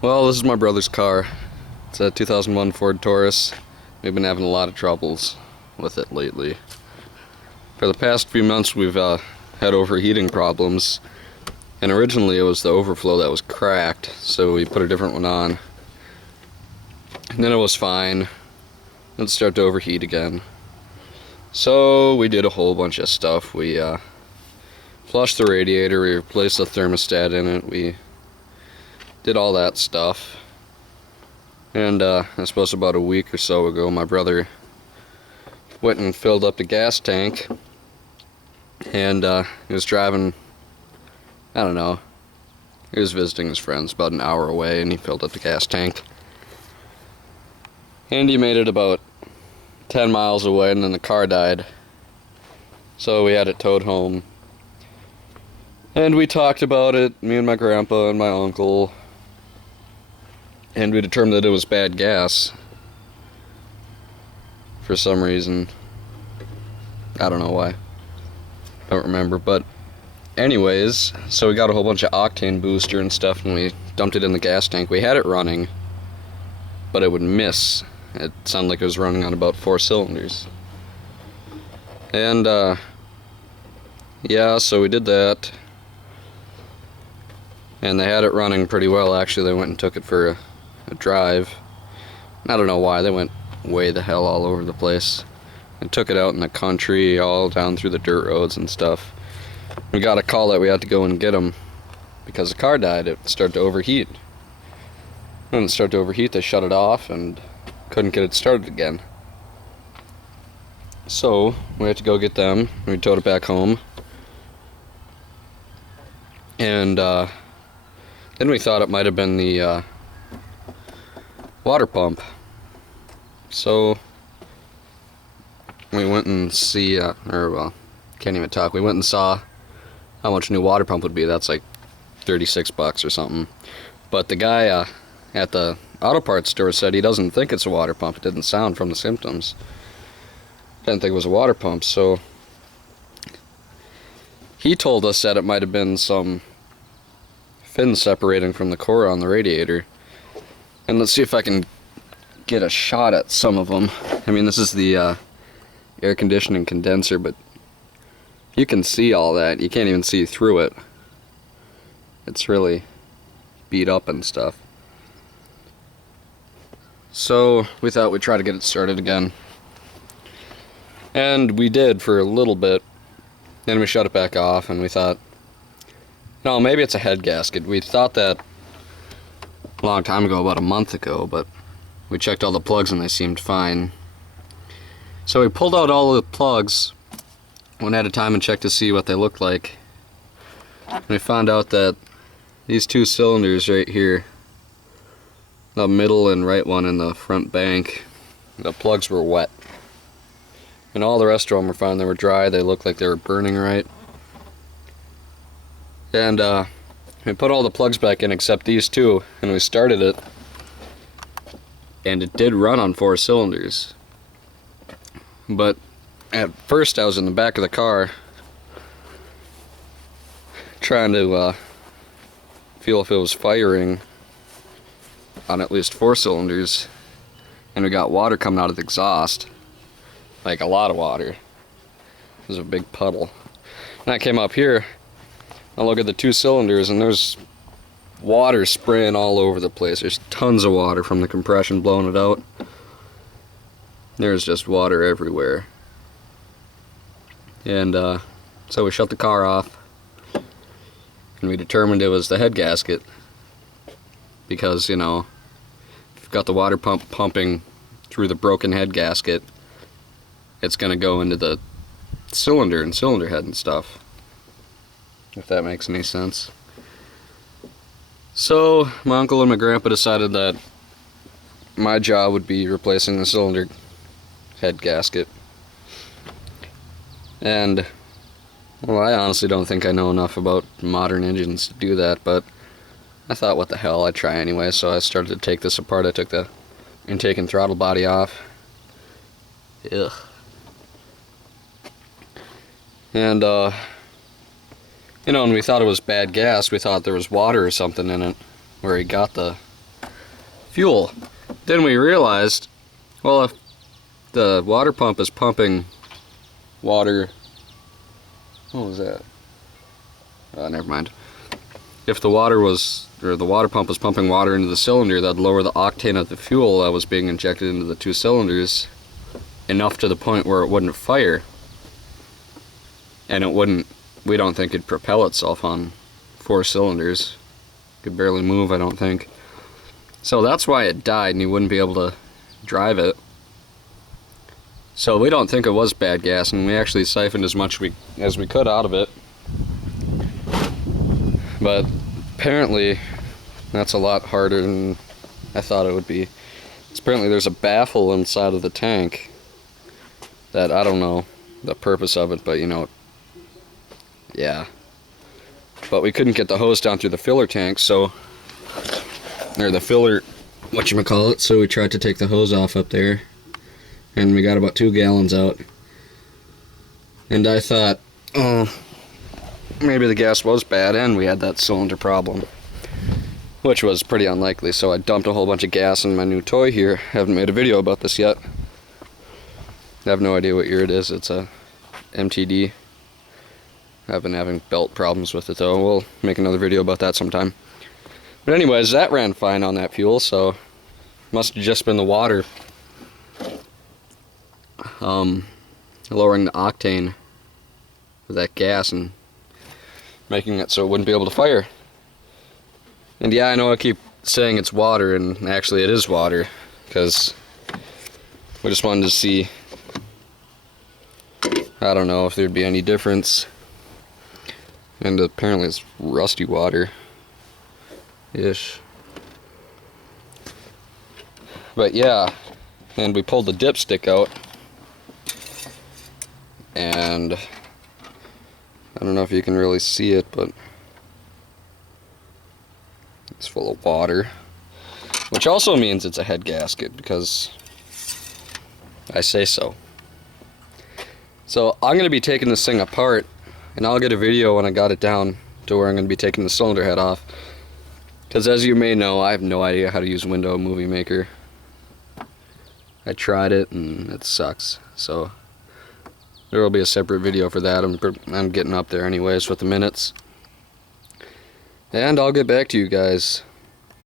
Well, this is my brother's car. It's a 2001 Ford Taurus. We've been having a lot of troubles with it lately. For the past few months we've had overheating problems, and originally it was the overflow that was cracked, so we put a different one on. And then it was fine. It'd start to overheat again. So we did a whole bunch of stuff. We flushed the radiator, we replaced the thermostat in it, we did all that stuff. And I suppose about a week or so ago my brother went and filled up the gas tank, and he was driving, I don't know, he was visiting his friends about an hour away, and he filled up the gas tank. And he made it about 10 miles away, and then the car died. So we had it towed home. And we talked about it, me and my grandpa and my uncle, and we determined that it was bad gas. For some reason. I don't know why. Don't remember, but anyways, so we got a whole bunch of octane booster and stuff, and we dumped it in the gas tank. We had it running, but it would miss. It sounded like it was running on about 4 cylinders. And yeah, so we did that. And they had it running pretty well, actually. They went and took it for a drive. I don't know why, they went way the hell all over the place. And took it out in the country, all down through the dirt roads and stuff. We got a call that we had to go and get them because the car died. It started to overheat. When it started to overheat, they shut it off and couldn't get it started again. So we had to go get them. We towed it back home. And then we thought it might have been the water pump. So we went and can't even talk. We went and saw how much a new water pump would be. That's like $36 or something. But the guy at the auto parts store said he doesn't think it's a water pump. It didn't sound from the symptoms. Didn't think it was a water pump, so he told us that it might have been some fins separating from the core on the radiator. And let's see if I can get a shot at some of them. I mean, this is the air conditioning condenser, but you can see all that. You can't even see through it. It's really beat up and stuff. So we thought we'd try to get it started again. And we did for a little bit. Then we shut it back off, and we thought, no, maybe it's a head gasket. We thought that a long time ago, about a month ago, but we checked all the plugs and they seemed fine. So we pulled out all the plugs one at a time and checked to see what they looked like. And we found out that these 2 cylinders right here, the middle and right one in the front bank, the plugs were wet. And all the rest of them were fine. They were dry. They looked like they were burning right. And we put all the plugs back in except these 2, and we started it. And it did run on 4 cylinders. But at first I was in the back of the car trying to feel if it was firing on at least 4 cylinders, and we got water coming out of the exhaust, like a lot of water. It was a big puddle. And I came up here, I look at the 2 cylinders, and there's water spraying all over the place. There's tons of water from the compression blowing it out. There's just water everywhere. And so we shut the car off, and we determined it was the head gasket, because, you know, if you've got the water pump pumping through the broken head gasket, it's going to go into the cylinder and cylinder head and stuff, if that makes any sense. So my uncle and my grandpa decided that my job would be replacing the cylinder head gasket. And, well, I honestly don't think I know enough about modern engines to do that, but I thought, what the hell, I'd try anyway. So I started to take this apart. I took the intake and throttle body off. Ugh. And you know, and we thought it was bad gas. We thought there was water or something in it where he got the fuel. Then we realized, well, if the water pump is pumping water, what was that? Never mind. If the water pump was pumping water into the cylinder, that'd lower the octane of the fuel that was being injected into the two cylinders enough to the point where it wouldn't fire. And it wouldn't, we don't think it'd propel itself on 4 cylinders. Could barely move, I don't think. So that's why it died and you wouldn't be able to drive it. So we don't think it was bad gas, and we actually siphoned as much as we could out of it. But apparently that's a lot harder than I thought it would be. Apparently there's a baffle inside of the tank that, I don't know the purpose of it, but you know, yeah. But we couldn't get the hose down through the filler tank, so, or the filler, whatchamacallit, so we tried to take the hose off up there, and we got about 2 gallons out. And I thought, oh, maybe the gas was bad and we had that cylinder problem, which was pretty unlikely. So I dumped a whole bunch of gas in my new toy here. Haven't made a video about this yet. I have no idea what year it is. It's a MTD. I've been having belt problems with it though. We'll make another video about that sometime. But anyways, that ran fine on that fuel, so must have just been the water lowering the octane of that gas and making it so it wouldn't be able to fire. And yeah, I know I keep saying it's water, and actually it is water, because we just wanted to see, I don't know if there'd be any difference. And apparently it's rusty water-ish. But yeah, and we pulled the dipstick out, and I don't know if you can really see it, but it's full of water, which also means it's a head gasket, because I say so. So I'm going to be taking this thing apart, and I'll get a video when I got it down to where I'm going to be taking the cylinder head off, because as you may know, I have no idea how to use Window Movie Maker. I tried it and it sucks, so there will be a separate video for that. I'm getting up there anyways with the minutes. And I'll get back to you guys